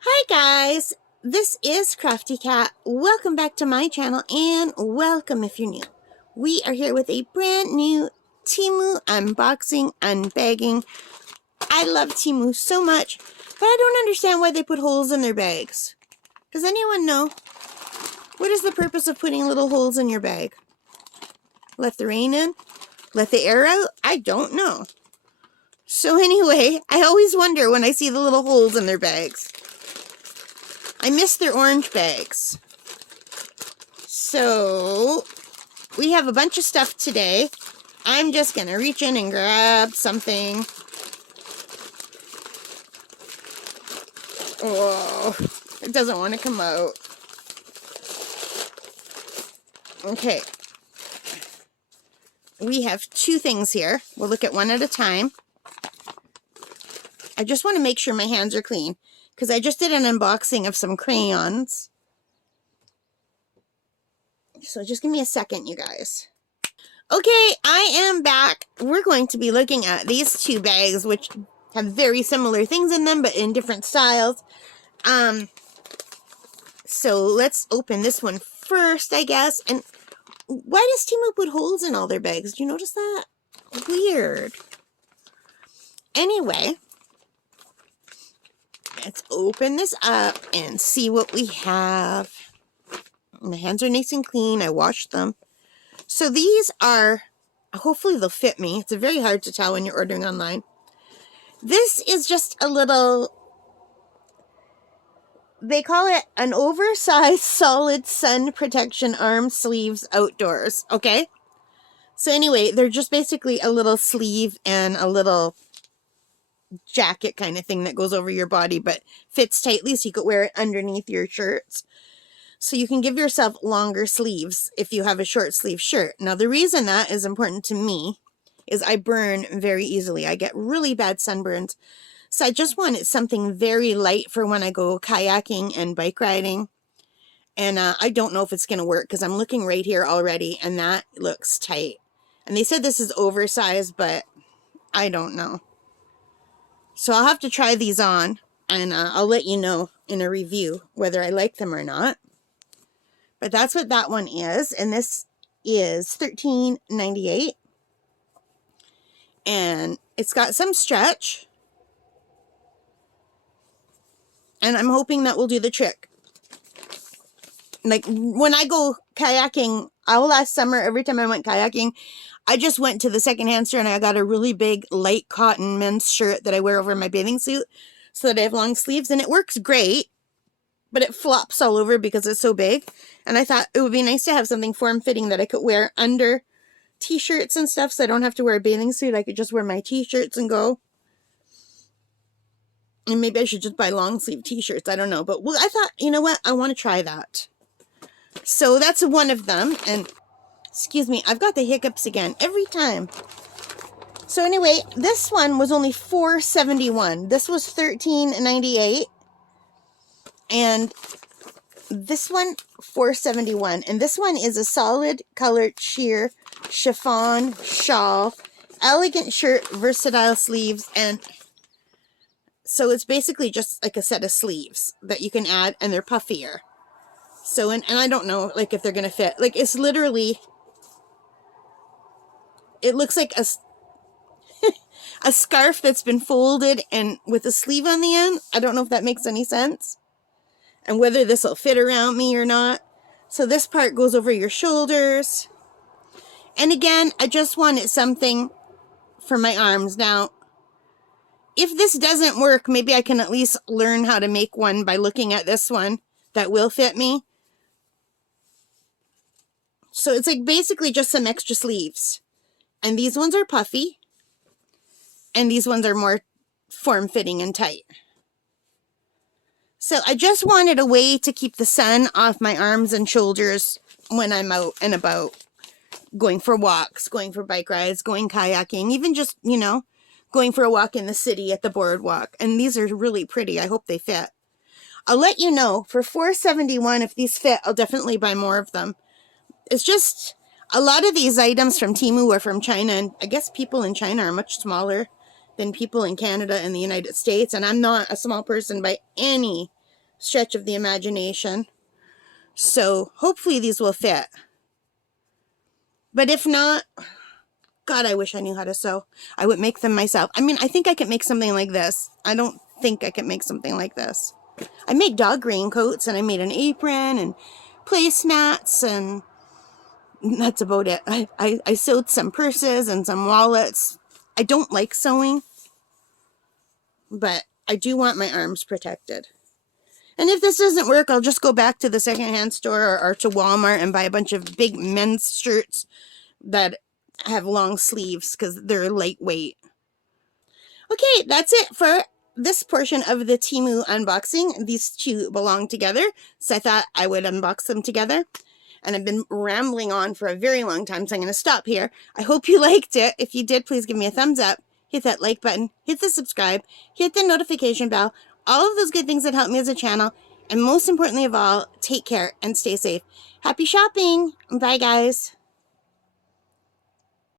Hi guys, this is Crafty Cat. Welcome back to my channel and welcome if you're new. We are here with a brand new Temu unboxing, unbagging. I love Temu so much, but I don't understand why they put holes in their bags. Does anyone know? What is the purpose of putting little holes in your bag? Let the rain in? Let the air out? I don't know. So anyway, I always wonder when I see the little holes in their bags. I miss their orange bags. So, we have a bunch of stuff today. I'm just going to reach in and grab something. Oh, it doesn't want to come out. Okay. We have two things here. We'll look at one at a time. I just want to make sure my hands are clean, because I just did an unboxing of some crayons. So just give me a second, you guys. Okay, I am back. We're going to be looking at these two bags, which have very similar things in them, but in different styles. So let's open this one first, I guess. And why does Temu put holes in all their bags? Do you notice that? Weird. Anyway, let's open this up and see what we have. My hands are nice and clean. I washed them. So these are, hopefully they'll fit me. It's very hard to tell when you're ordering online. This is just a little, they call it an oversized solid sun protection arm sleeves outdoors, okay? So anyway, they're just basically a little sleeve and a little jacket kind of thing that goes over your body, but fits tightly so you could wear it underneath your shirts. So you can give yourself longer sleeves if you have a short sleeve shirt. Now the reason that is important to me is I burn very easily. I get really bad sunburns. So I just wanted something very light for when I go kayaking and bike riding. And I don't know if it's going to work because I'm looking right here already and that looks tight. And they said this is oversized, but I don't know. So I'll have to try these on and I'll let you know in a review whether I like them or not. But that's what that one is, and this is $13.98. And it's got some stretch. And I'm hoping that will do the trick. Like, when I go kayaking, last summer, every time I went kayaking, I just went to the secondhand store and I got a really big light cotton men's shirt that I wear over my bathing suit so that I have long sleeves, and it works great. But it flops all over because it's so big. And I thought it would be nice to have something form-fitting that I could wear under t-shirts and stuff so I don't have to wear a bathing suit. I could just wear my t-shirts and go. And maybe I should just buy long sleeve t-shirts. I don't know. But well, I thought, you know what? I want to try that. So that's one of them. And excuse me, I've got the hiccups again every time. So anyway, this one was only $4.71. This was $13.98. And this one, $4.71. And this one is a solid colored sheer chiffon shawl. Elegant shirt, versatile sleeves. And so it's basically just like a set of sleeves that you can add, and they're puffier. So, and I don't know, like, if they're going to fit. Like, it's literally, it looks like a scarf that's been folded and with a sleeve on the end. I don't know if that makes any sense. And whether this will fit around me or not. So this part goes over your shoulders. And again, I just wanted something for my arms. Now, if this doesn't work, maybe I can at least learn how to make one by looking at this one that will fit me. So it's like basically just some extra sleeves. And these ones are puffy. And these ones are more form-fitting and tight. So I just wanted a way to keep the sun off my arms and shoulders when I'm out and about, going for walks, going for bike rides, going kayaking, even just, you know, going for a walk in the city at the boardwalk. And these are really pretty. I hope they fit. I'll let you know. For $4.71, if these fit, I'll definitely buy more of them. It's just, a lot of these items from Temu are from China, and I guess people in China are much smaller than people in Canada and the United States, and I'm not a small person by any stretch of the imagination. So hopefully these will fit. But if not, God, I wish I knew how to sew. I would make them myself. I mean, I think I could make something like this. I don't think I could make something like this. I made dog raincoats, and I made an apron and placemats, and that's about it. I sewed some purses and some wallets. I don't like sewing, but I do want my arms protected. And if this doesn't work, I'll just go back to the secondhand store or to Walmart and buy a bunch of big men's shirts that have long sleeves because they're lightweight. Okay, that's it for this portion of the Temu unboxing. These two belong together, so I thought I would unbox them together. And I've been rambling on for a very long time, so I'm going to stop here. I hope you liked it. If you did, please give me a thumbs up. Hit that like button. Hit the subscribe. Hit the notification bell. All of those good things that help me as a channel. And most importantly of all, take care and stay safe. Happy shopping. Bye, guys.